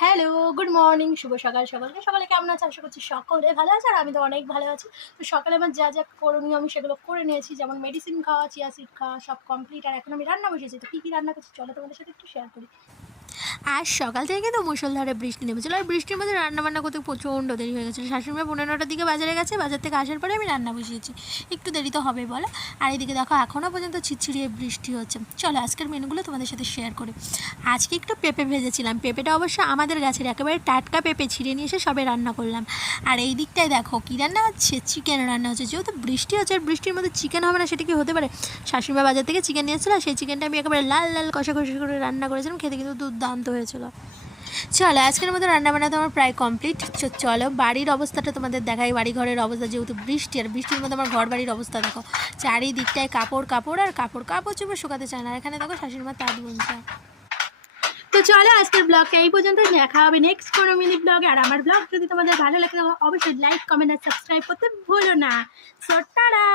Hello, good morning, শুভ সকাল। সকালে কেমন আছে? আশা করছি সকলে ভালো আছে আর আমি তো অনেক ভালো আছি। তো সকালে আমার যা করণীয় আমি সেগুলো করে নিয়েছি। যেমন মেডিসিন খাওয়া, চিয়া সিড খাওয়া সব কমপ্লিট। আর এখন আমি রান্না বসিয়েছি। তো কী রান্না করছি চলো তোমাদের সাথে একটু শেয়ার করি। আজ সকাল থেকে তো মুষলধারে বৃষ্টি নেমেছিল, আর বৃষ্টির মধ্যে রান্নাবান্না করতে প্রচণ্ড দেরি হয়ে গেছিলো। শাশুড়ি মা 9:30টার দিকে বাজারে গেছে, বাজার থেকে আসার পরে আমি রান্না বসিয়েছি। একটু দেরি তো হবে বলো। আর এদিকে দেখো এখনও পর্যন্ত ছিটছিড়িয়ে বৃষ্টি হচ্ছে। চলো আজকের মেনুগুলো তোমাদের সাথে শেয়ার করি। আজকে একটু পেঁপে ভেজেছিলাম, পেঁপেটা অবশ্য আমাদের গাছের একেবারে টাটকা পেঁপে, ছিঁড়ে নিয়ে এসে সবে রান্না করলাম। আর এই দিকটায় দেখো কী রান্না হচ্ছে, চিকেন রান্না হচ্ছে। যেহেতু বৃষ্টি হচ্ছে আর বৃষ্টির মধ্যে চিকেন হবে না সেটা কি হতে পারে। শাশুড়ি মা বাজার থেকে চিকেন নিয়েছিল, সেই চিকেনটা আমি একেবারে লাল লাল কষা কষা করে রান্না করেছিলাম, খেতে কিন্তু দুর্দান্ত হয়েছিল। চলো আজকের মতো রান্নাবান্না তো আমার প্রায় কমপ্লিট। চলো বাড়ির অবস্থাটা তোমাদের দেখাই। বাড়ি ঘরের অবস্থা, যেহেতু বৃষ্টি, আর বৃষ্টির মধ্যে আমার ঘর বাড়ির অবস্থা দেখো, চারিদিকটায় কাপড় আর কাপড় চোপড় শুকাতে চায় না। আর এখানে দেখো শাশুড়ি মা তাঁত বুনছে। তো চলো আজকের ব্লগটা এই পর্যন্ত। দেখা হবে নেক্সট কোনো মিনি ব্লগে। আর আমার ব্লগ যদি তোমাদের ভালো লাগে অবশ্যই লাইক, কমেন্ট আর সাবস্ক্রাইব করতে ভুলো না। So tata.